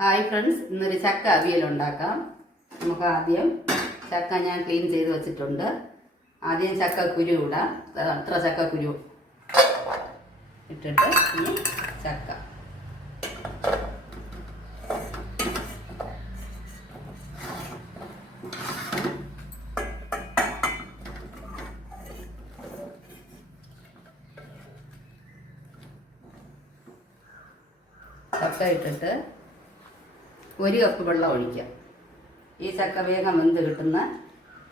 Hi friends, ഇന്നൊരു ചക്ക അവിയലുണ്ടാക്കാം. നമുക്ക് ആദ്യം ചക്ക ഞാൻ ക്ലീൻ ചെയ്ത് വെച്ചിട്ടുണ്ട്. ആദ്യം ചക്കക്കുരു ഇടാം. അത്ര ചക്കക്കുരു ഇട്ടിട്ട് ഈ ചക്ക ഇട്ടിട്ട് 1 കപ്പ് വെള്ളം ഒഴിക്കാം. ഈ ചക്ക വേഗം വെന്ത് കിട്ടുന്ന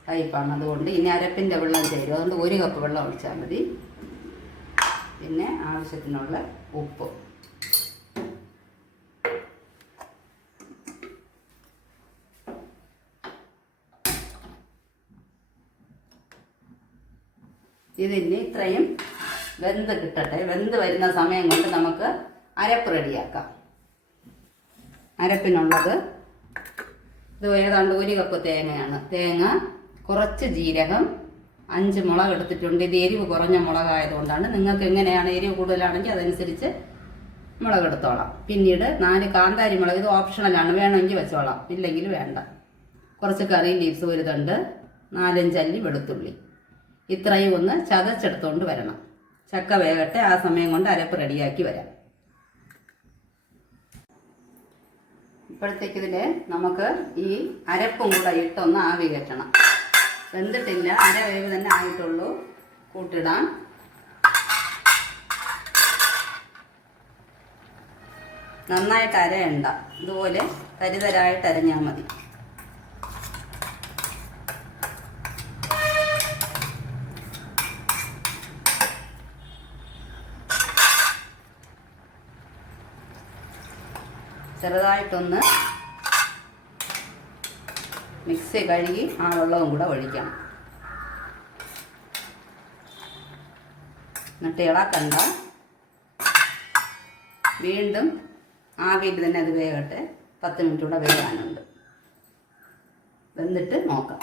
ടൈപ്പാണ്. അതുകൊണ്ട് ഇനി അരപ്പിൻ്റെ വെള്ളം ചേരും. അതുകൊണ്ട് 1 കപ്പ് വെള്ളം ഒഴിച്ചാൽ മതി. പിന്നെ ആവശ്യത്തിനുള്ള ഉപ്പ്. ഇതിന് ഇത്രയും വെന്ത് കിട്ടട്ടെ. വെന്ത് വരുന്ന സമയം കൊണ്ട് നമുക്ക് അരപ്പ് റെഡിയാക്കാം. അരപ്പിനുള്ളത് ഇത് ഏതാണ്ട് 1 കപ്പ് തേങ്ങയാണ്. തേങ്ങ, കുറച്ച് ജീരകം, 5 മുളക് എടുത്തിട്ടുണ്ട്. ഇത് എരിവ് കുറഞ്ഞ മുളകായതുകൊണ്ടാണ്. നിങ്ങൾക്ക് എങ്ങനെയാണ് എരിവ് കൂടുതലാണെങ്കിൽ അതനുസരിച്ച് മുളക് എടുത്തോളാം. പിന്നീട് 4 കാന്താരി മുളക്. ഇത് ഓപ്ഷണലാണ്, വേണമെങ്കിൽ വെച്ചോളാം, ഇല്ലെങ്കിൽ വേണ്ട. കുറച്ച് കറി ലീവ്സ്, 1 തണ്ട്, 4-5 അല്ലി വെളുത്തുള്ളി. ഇത്രയും ഒന്ന് ചതച്ചെടുത്തുകൊണ്ട് വരണം. ചക്ക വേകട്ടെ, ആ സമയം കൊണ്ട് അരപ്പ് റെഡിയാക്കി വരാം. ഇപ്പോഴത്തേക്ക് ഇതിൽ നമുക്ക് ഈ അരപ്പും കൂടെ ഇട്ടൊന്ന് ആവി കയറ്റണം. വെന്തിട്ടില്ല, അര വേവ് തന്നെ ആയിട്ടുള്ളൂ. കൂട്ടിടാം. നന്നായിട്ട് അരയണ്ട, ഇതുപോലെ തരിതരായിട്ട് അരഞ്ഞാൽ മതി. ചെറുതായിട്ടൊന്ന് മിക്സി കഴുകി ആ വെള്ളവും കൂടെ ഒഴിക്കണം. എന്നിട്ട് ഇളക്കണ്ട. വീണ്ടും ആവിയിൽ തന്നെ അത് വേകട്ടെ. 10 മിനിറ്റ് കൂടെ വേകാനുണ്ട്. വെന്തിട്ട് നോക്കാം.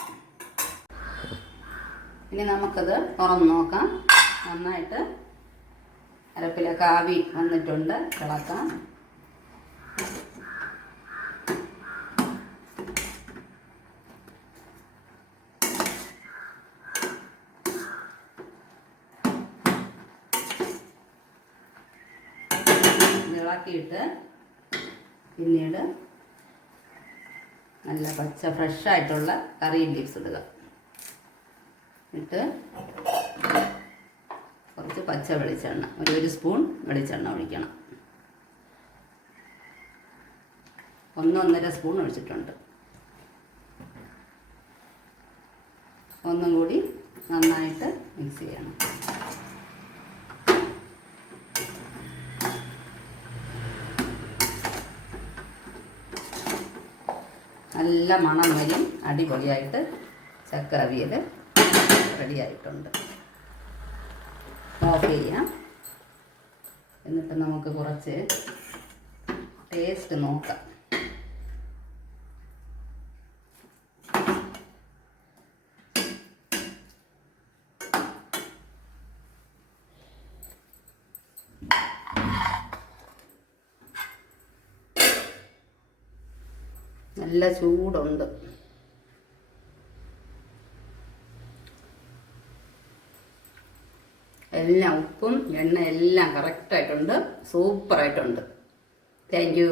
ഇനി നമുക്കത് തുറന്ന് നോക്കാം. നന്നായിട്ട് അരപ്പിലൊക്കെ ആവി വന്നിട്ടുണ്ട്. ഇളക്കാം. ഇളക്കിയിട്ട് പിന്നീട് നല്ല പച്ച ഫ്രഷായിട്ടുള്ള കറി ലീവ്സ് ഇടുക. ഇട്ട് കുറച്ച് പച്ച വെളിച്ചെണ്ണ, 1 സ്പൂൺ വെളിച്ചെണ്ണ ഒഴിക്കണം. 1-1.5 സ്പൂൺ ഒഴിച്ചിട്ടുണ്ട്. ഒന്നും കൂടി നന്നായിട്ട് മിക്സ് ചെയ്യണം. നല്ല മണം വരും. അടിപൊളിയായിട്ട് ചക്ക അവിയൽ റെഡിയായിട്ടുണ്ട്. ഓഫ് ചെയ്യാം. എന്നിട്ട് നമുക്ക് കുറച്ച് ടേസ്റ്റ് നോക്കാം. നല്ല ചൂടുണ്ട്. എല്ലാം ഉപ്പും എണ്ണ എല്ലാം കറക്റ്റായിട്ടുണ്ട്. സൂപ്പറായിട്ടുണ്ട്. Thank you.